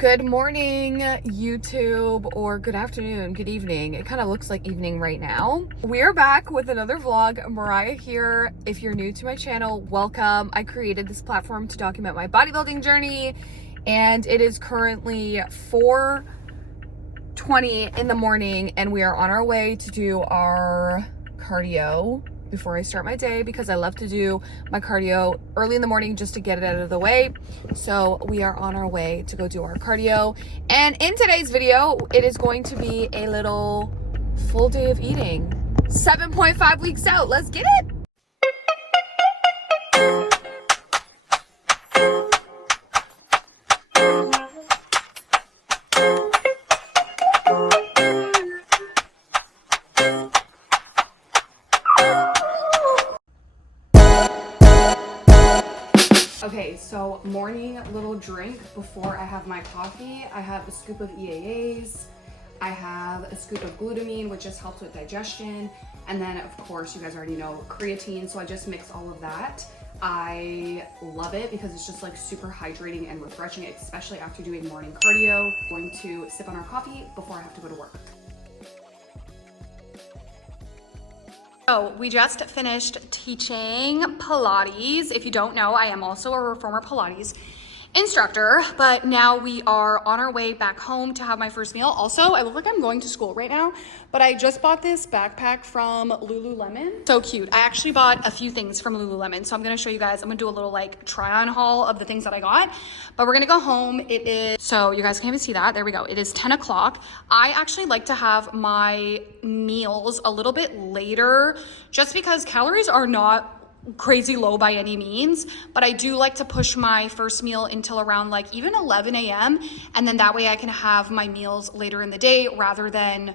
Good morning, YouTube, or good afternoon, good evening. It kind of looks like evening right now. We are back with another vlog. Mariah here. If you're new to my channel, welcome. I created this platform to document my bodybuilding journey, and it is currently 4:20 in the morning, and we are on our way to do our cardio before I start my day, because I love to do my cardio early in the morning just to get it out of the way. So we are on our way to go do our cardio. And in today's video, it is going to be a little full day of eating. 7.5 weeks out. Let's get it. Okay, so morning little drink before I have my coffee. I have a scoop of EAAs. I have a scoop of glutamine, which just helps with digestion. And then of course, you guys already know creatine. So I just mix all of that. I love it because it's just like super hydrating and refreshing, especially after doing morning cardio. I'm going to sip on our coffee before I have to go to work. So we just finished teaching Pilates. If you don't know, I am also a former Pilates instructor, but now we are on our way back home to have my first meal. Also, I look like I'm going to school right now, but I just bought this backpack from Lululemon. So cute. I actually bought a few things from Lululemon, so I'm gonna show you guys. I'm gonna do a little like try on haul of the things that I got, but we're gonna go home. It is, so you guys can't even see that. There we go. It is 10 o'clock. I actually like to have my meals a little bit later just because calories are not crazy low by any means, but I do like to push my first meal until around like even 11 a.m. and then that way I can have my meals later in the day rather than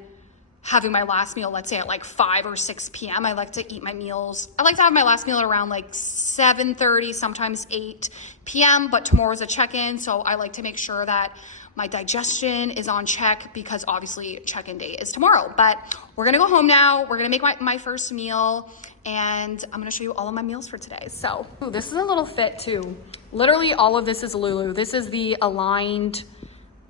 having my last meal, let's say at like 5 or 6 p.m. I like to eat my meals. I like to have my last meal at around like 7:30, sometimes 8 p.m., but tomorrow's a check-in, so I like to make sure that my digestion is on check because obviously check-in day is tomorrow. But we're gonna go home now. We're gonna make my first meal, and I'm gonna show you all of my meals for today. So, ooh, this is a little fit too. Literally all of this is Lulu. This is the aligned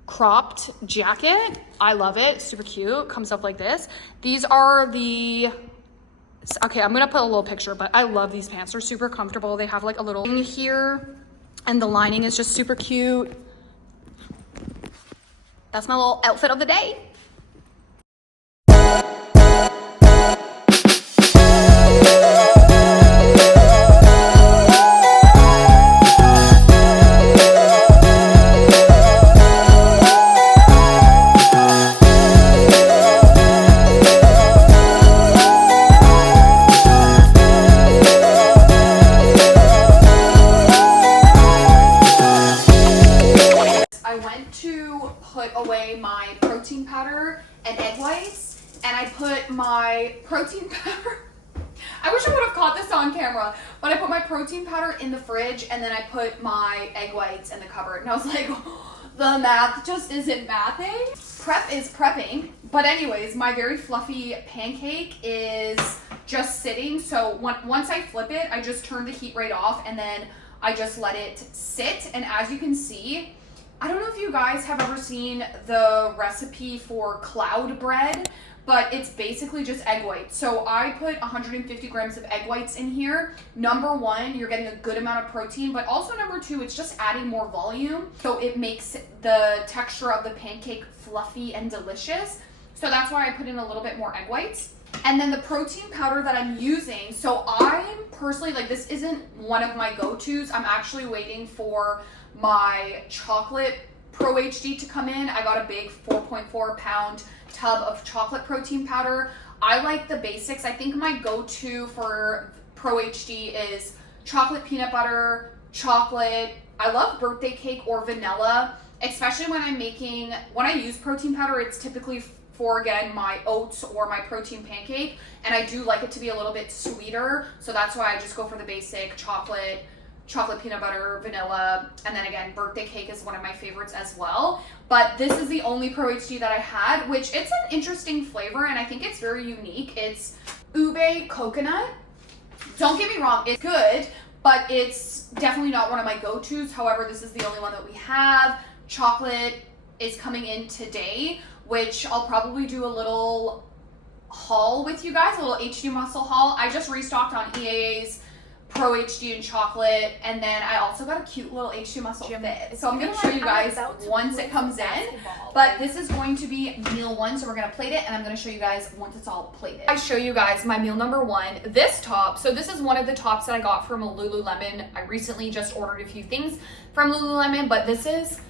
cropped jacket. I love it, super cute. Comes up like this. These are the, okay, I'm gonna put a little picture, but I love these pants. They're super comfortable. They have like a little thing here, and the lining is just super cute. That's my little outfit of the day. Away my protein powder and egg whites, and I put my protein powder, I wish I would have caught this on camera, but I put my protein powder in the fridge and then I put my egg whites in the cupboard, and I was like, the math just isn't mathing. Prep is prepping. But anyways, my very fluffy pancake is just sitting, so once I flip it, I just turn the heat right off and then I just let it sit. And as you can see, I don't know if you guys have ever seen the recipe for cloud bread, but it's basically just egg whites. So I put 150 grams of egg whites in here. Number one, you're getting a good amount of protein, but also number two, it's just adding more volume. So it makes the texture of the pancake fluffy and delicious. So that's why I put in a little bit more egg whites. And then the protein powder that I'm using, so I'm personally, like, this isn't one of my go-tos. I'm actually waiting for my chocolate Pro HD to come in. I got a big 4.4 pound tub of chocolate protein powder. I like the basics. I think my go-to for Pro HD is chocolate peanut butter, chocolate. I love birthday cake or vanilla, especially when when I use protein powder, it's typically for, again, my oats or my protein pancake, and I do like it to be a little bit sweeter, so that's why I just go for the basic chocolate peanut butter, vanilla, and then again, birthday cake is one of my favorites as well. But this is the only Pro HD that I had, which it's an interesting flavor, and I think it's very unique. It's ube coconut. Don't get me wrong, it's good, but it's definitely not one of my go-tos. However, this is the only one that we have. chocolate is coming in today, which I'll probably do a little haul with you guys, a little HD Muscle haul. I just restocked on EAA's Pro HD and chocolate, and then I also got a cute little HD Muscle fit. So I'm going to show you guys once it comes in, but this is going to be meal 1, so we're going to plate it, and I'm going to show you guys once it's all plated. I show you guys my meal number 1. This top, so this is one of the tops that I got from a Lululemon. I recently just ordered a few things from Lululemon, but this is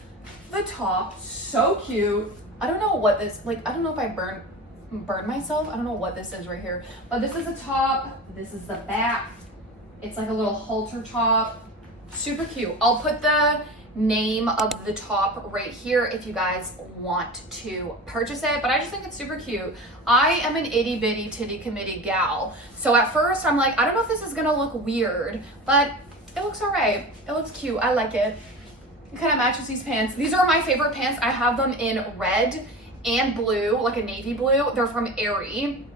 the top. So cute. I don't know what this, like, I don't know if I burn myself. I don't know what this is right here, but this is the top. This is the back. It's like a little halter top. Super cute. I'll put the name of the top right here if you guys want to purchase it, but I just think it's super cute. I am an itty bitty titty committee gal, so at first I'm like, I don't know if this is gonna look weird, but it looks all right. It looks cute. I like it. It kind of matches these pants. These are my favorite pants. I have them in red and blue, like a navy blue. They're from Aerie.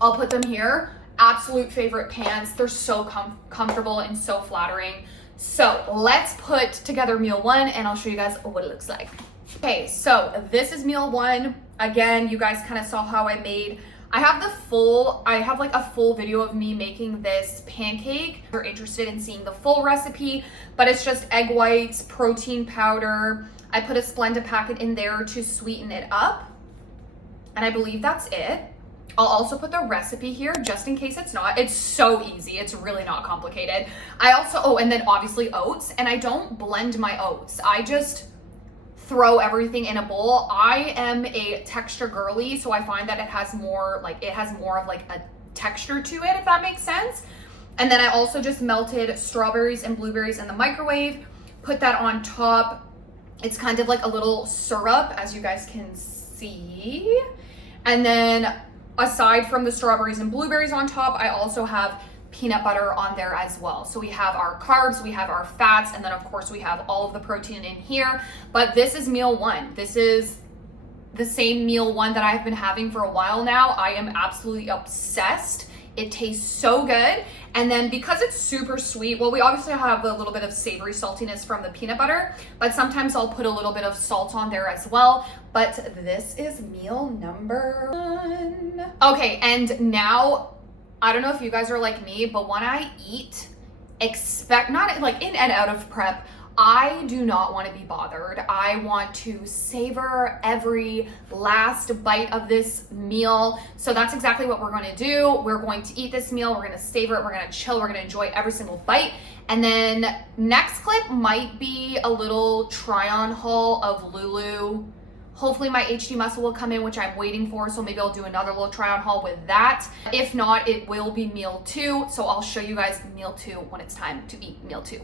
I'll put them here. Absolute favorite pants. They're so comfortable and so flattering. So let's put together meal 1 and I'll show you guys what it looks like. Okay, so this is meal 1. Again, you guys kind of saw how I made, I have like a full video of me making this pancake. If you're interested in seeing the full recipe, but it's just egg whites, protein powder. I put a Splenda packet in there to sweeten it up, and I believe that's it. I'll also put the recipe here just in case it's not. It's so easy. It's really not complicated. I also, oh, and then obviously oats, and I don't blend my oats. I just throw everything in a bowl. I am a texture girly, so I find that it has more of like a texture to it, if that makes sense. And then I also just melted strawberries and blueberries in the microwave, put that on top. It's kind of like a little syrup, as you guys can see. And then aside from the strawberries and blueberries on top, I also have peanut butter on there as well. So we have our carbs, we have our fats, and then of course we have all of the protein in here. But this is meal 1. This is the same meal 1 that I've been having for a while now. I am absolutely obsessed. It tastes so good. And then because it's super sweet, well, we obviously have a little bit of savory saltiness from the peanut butter, but sometimes I'll put a little bit of salt on there as well. But this is meal number 1. Okay, and now, I don't know if you guys are like me, but when I eat, not like in and out of prep, I do not want to be bothered. I want to savor every last bite of this meal. So that's exactly what we're going to do. We're going to eat this meal. We're going to savor it. We're going to chill. We're going to enjoy every single bite. And then next clip might be a little try on haul of Lulu. Hopefully my HD Muscle will come in, which I'm waiting for. So maybe I'll do another little try on haul with that. If not, it will be meal 2. So I'll show you guys meal 2 when it's time to eat meal 2.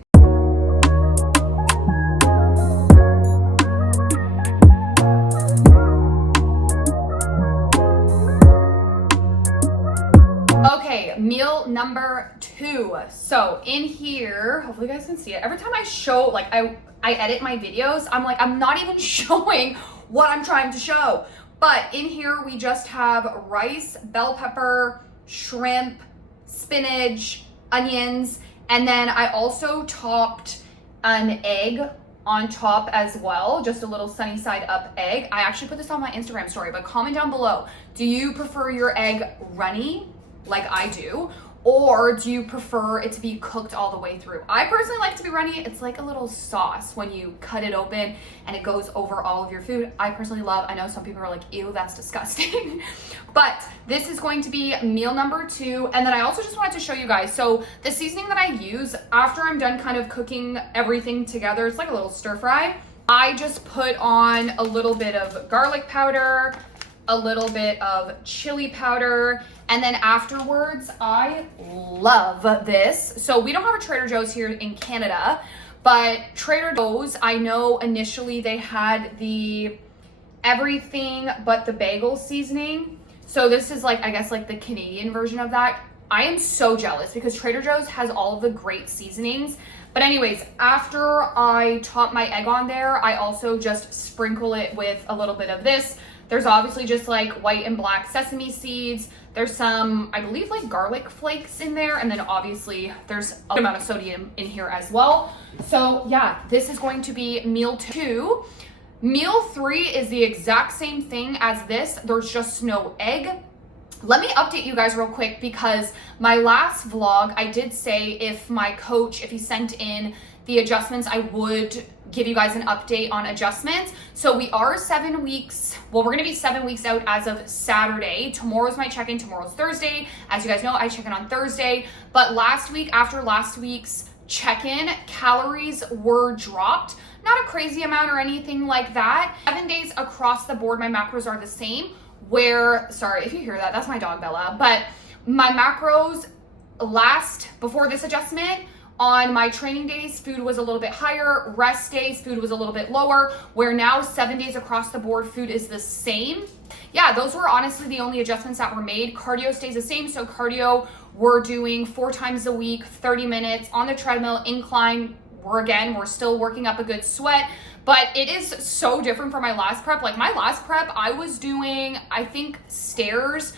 Okay, meal number 2. So in here, hopefully you guys can see it. Every time I show, like I edit my videos, I'm like, I'm not even showing what I'm trying to show. But in here, we just have rice, bell pepper, shrimp, spinach, onions, and then I also topped an egg on top as well, just a little sunny side up egg. I actually put this on my Instagram story, but comment down below. Do you prefer your egg runny, like I do, or do you prefer it to be cooked all the way through? I personally like it to be runny. It's like a little sauce when you cut it open and it goes over all of your food. I personally love, I know some people are like, ew, that's disgusting. But this is going to be meal number 2. And then I also just wanted to show you guys, so the seasoning that I use after I'm done kind of cooking everything together, it's like a little stir fry. I just put on a little bit of garlic powder, a little bit of chili powder, and then afterwards, I love this. So we don't have a Trader Joe's here in Canada, but Trader Joe's, I know initially they had the everything but the bagel seasoning. So this is like, I guess like the Canadian version of that. I am so jealous because Trader Joe's has all of the great seasonings. But anyways, after I top my egg on there, I also just sprinkle it with a little bit of this. There's obviously just like white and black sesame seeds. There's some, I believe, like garlic flakes in there. And then obviously there's a amount of sodium in here as well. So yeah, this is going to be meal 2. Meal 3 is the exact same thing as this. There's just no egg. Let me update you guys real quick because my last vlog, I did say if my coach, if he sent in the adjustments, I would give you guys an update on adjustments. So we are 7 weeks, well, we're gonna be 7 weeks out as of Saturday. Tomorrow's my check-in, tomorrow's Thursday. As you guys know, I check in on Thursday. But last week, after last week's check-in, calories were dropped. Not a crazy amount or anything like that. 7 days across the board, my macros are the same. Where, sorry if you hear that, that's my dog Bella, but my macros before this adjustment, on my training days, food was a little bit higher, rest days, food was a little bit lower, where now 7 days across the board, food is the same. Yeah, those were honestly the only adjustments that were made. Cardio stays the same, so cardio, we're doing 4 times a week, 30 minutes on the treadmill, incline. We're still working up a good sweat. But it is so different from my last prep. Like my last prep, I was doing, I think, stairs.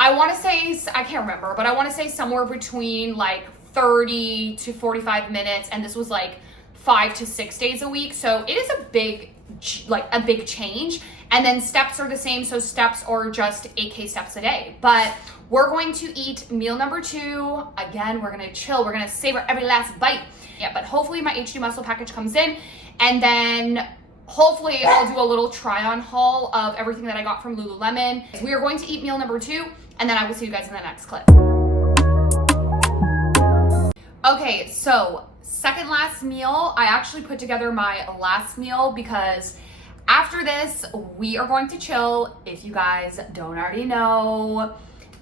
I want to say, I can't remember, but I want to say somewhere between like 30 to 45 minutes. And this was like 5 to 6 days a week. So it is a big change. And then steps are the same. So steps are just 8K steps a day. But we're going to eat meal number 2. Again, we're going to chill. We're going to savor every last bite. Yeah, but hopefully my HD Muscle package comes in. And then hopefully I'll do a little try on haul of everything that I got from Lululemon. We are going to eat meal number 2, and then I will see you guys in the next clip. Okay, so second last meal, I actually put together my last meal because after this, we are going to chill. If you guys don't already know,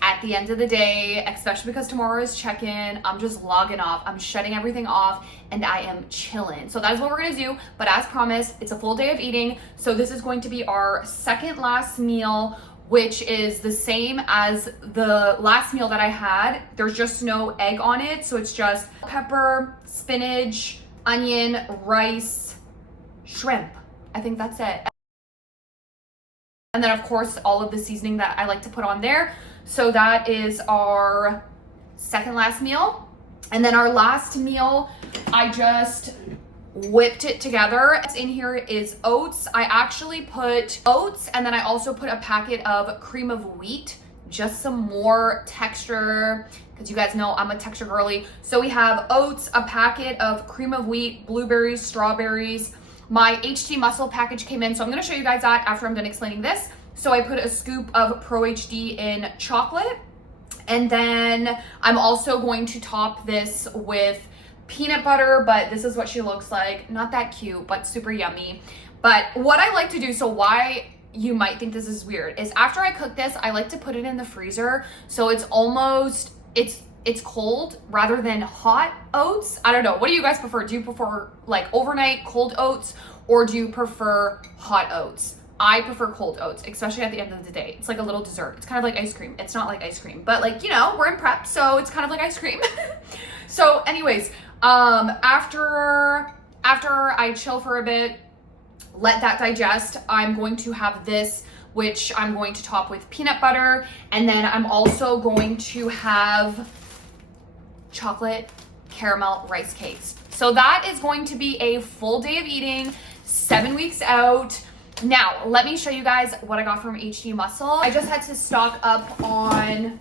at the end of the day, especially because tomorrow is check-in, I'm just logging off. I'm shutting everything off and I am chilling. So that is what we're gonna do. But as promised, it's a full day of eating. So this is going to be our second last meal, which is the same as the last meal that I had. There's just no egg on it. So it's just pepper, spinach, onion, rice, shrimp. I think that's it. And then of course, all of the seasoning that I like to put on there. So that is our second last meal. And then our last meal, I just whipped it together. In here is oats. I actually put oats and then I also put a packet of cream of wheat, just some more texture, because you guys know I'm a texture girly. So we have oats, a packet of cream of wheat, blueberries, strawberries. My HD Muscle package came in, so I'm gonna show you guys that after I'm done explaining this. So I put a scoop of Pro HD in chocolate. And then I'm also going to top this with peanut butter, but this is what she looks like. Not that cute, but super yummy. But what I like to do, so why you might think this is weird, is after I cook this, I like to put it in the freezer. So it's almost, it's cold rather than hot oats. I don't know. What do you guys prefer? Do you prefer like overnight cold oats or do you prefer hot oats? I prefer cold oats, especially at the end of the day. It's like a little dessert. It's kind of like ice cream. It's not like ice cream, but like, you know, we're in prep, so it's kind of like ice cream. So anyways, after I chill for a bit, let that digest, I'm going to have this, which I'm going to top with peanut butter. And then I'm also going to have chocolate caramel rice cakes. So that is going to be a full day of eating, 7 weeks out. Now, let me show you guys what I got from HD Muscle. I just had to stock up on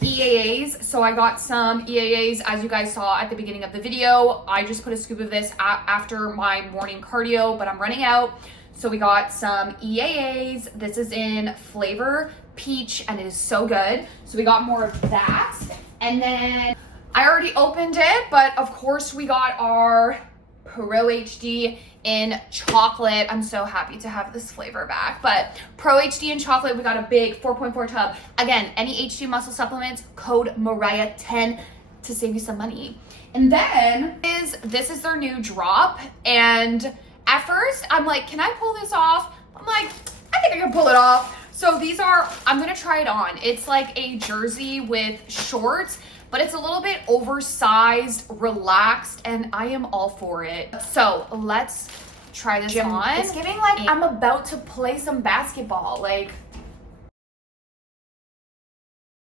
EAAs. So I got some EAAs, as you guys saw at the beginning of the video. I just put a scoop of this after my morning cardio, but I'm running out. So we got some EAAs. This is in flavor peach, and it is so good. So we got more of that. And then I already opened it, but of course we got our Pro HD in chocolate. I'm so happy to have this flavor back. But Pro HD in chocolate, we got a big 4.4 tub. Again, any HD Muscle supplements, code Mariah10 to save you some money. And then this is their new drop. And at first I'm like, can I pull this off? I'm like, I think I can pull it off. So these are, I'm gonna try it on. It's like a jersey with shorts, but it's a little bit oversized, relaxed, and I am all for it. So let's try this on. It's giving like I'm about to play some basketball. Like,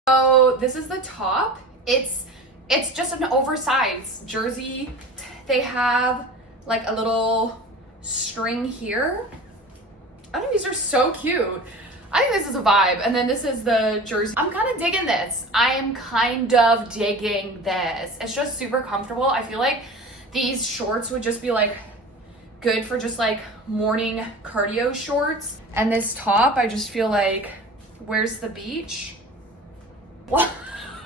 so this is the top. It's just an oversized jersey. They have like a little string here, think these are so cute. I think this is a vibe. And then this is the jersey. I'm kind of digging this. I am kind of digging this. It's just super comfortable. I feel like these shorts would just be like good for just like morning cardio shorts. And this top, I just feel like, where's the beach? What?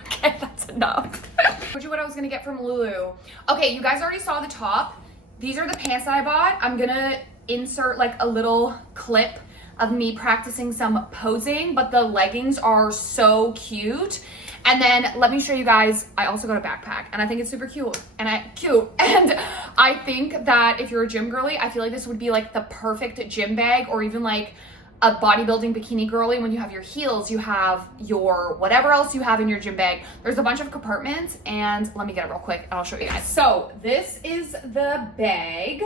Okay, that's enough. I told you what I was gonna get from Lulu. Okay, you guys already saw the top. These are the pants that I bought. I'm gonna insert like a little clip of me practicing some posing, but the leggings are so cute. And then let me show you guys, I also got a backpack and I think it's super cute. And I think that if you're a gym girly, I feel like this would be like the perfect gym bag, or even like a bodybuilding bikini girly. When you have your heels, you have your whatever else you have in your gym bag. There's a bunch of compartments, and let me get it real quick and I'll show you guys. So this is the bag.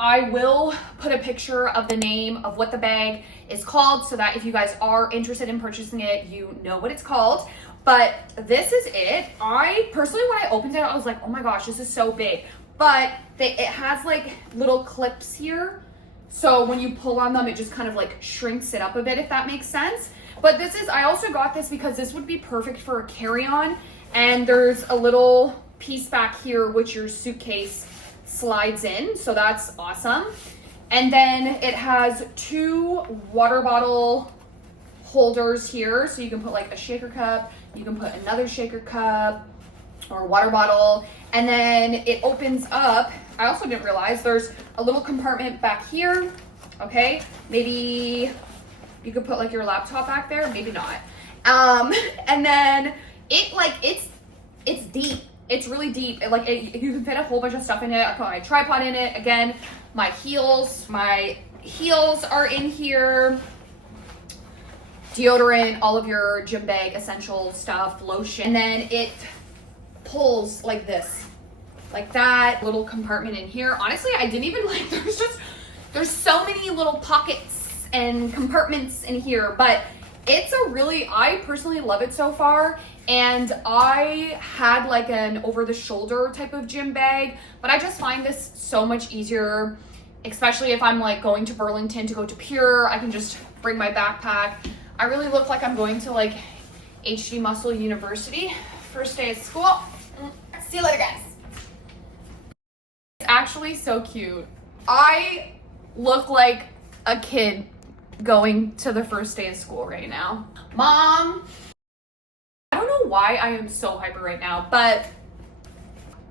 I will put a picture of the name of what the bag is called so that if you guys are interested in purchasing it, you know what it's called. But this is it. I personally, when I opened it, I was like, oh my gosh, this is so big. But it has like little clips here. So when you pull on them, it just kind of like shrinks it up a bit, if that makes sense. But this is, I also got this because this would be perfect for a carry-on. And there's a little piece back here, which your suitcase slides in, so that's awesome. And then it has 2 water bottle holders here, so you can put like a shaker cup, you can put another shaker cup or water bottle, and then it opens up. I also didn't realize there's a little compartment back here. Okay, maybe you could put like your laptop back there, maybe not. And then it's deep. It's really deep. You can fit a whole bunch of stuff in it. I put my tripod in it. Again, my heels are in here. Deodorant, all of your gym bag essential stuff, lotion. And then it pulls like this, like that. Little compartment in here. Honestly, I didn't even like, there's so many little pockets and compartments in here, but it's I personally love it so far. And I had like an over the shoulder type of gym bag, but I just find this so much easier, especially if I'm like going to Burlington to go to Pure. I can just bring my backpack. I really look like I'm going to like HDMuscle University, first day of school. See you later, guys. It's actually so cute. I look like a kid going to the first day of school right now. Mom, I don't know why I am so hyper right now, but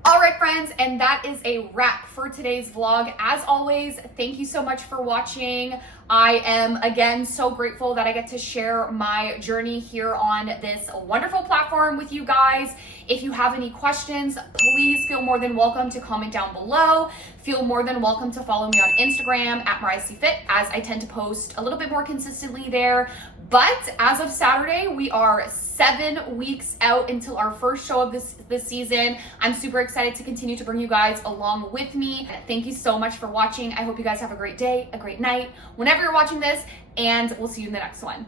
all right, friends, and that is a wrap for today's vlog. As always, thank you so much for watching. I am, again, so grateful that I get to share my journey here on this wonderful platform with you guys. If you have any questions, please feel more than welcome to comment down below. Feel more than welcome to follow me on Instagram at MariahCFit, as I tend to post a little bit more consistently there. But as of Saturday, we are 7 weeks out until our first show of this season. I'm super excited to continue to bring you guys along with me. Thank you so much for watching. I hope you guys have a great day, a great night, whenever you're watching this, and we'll see you in the next one.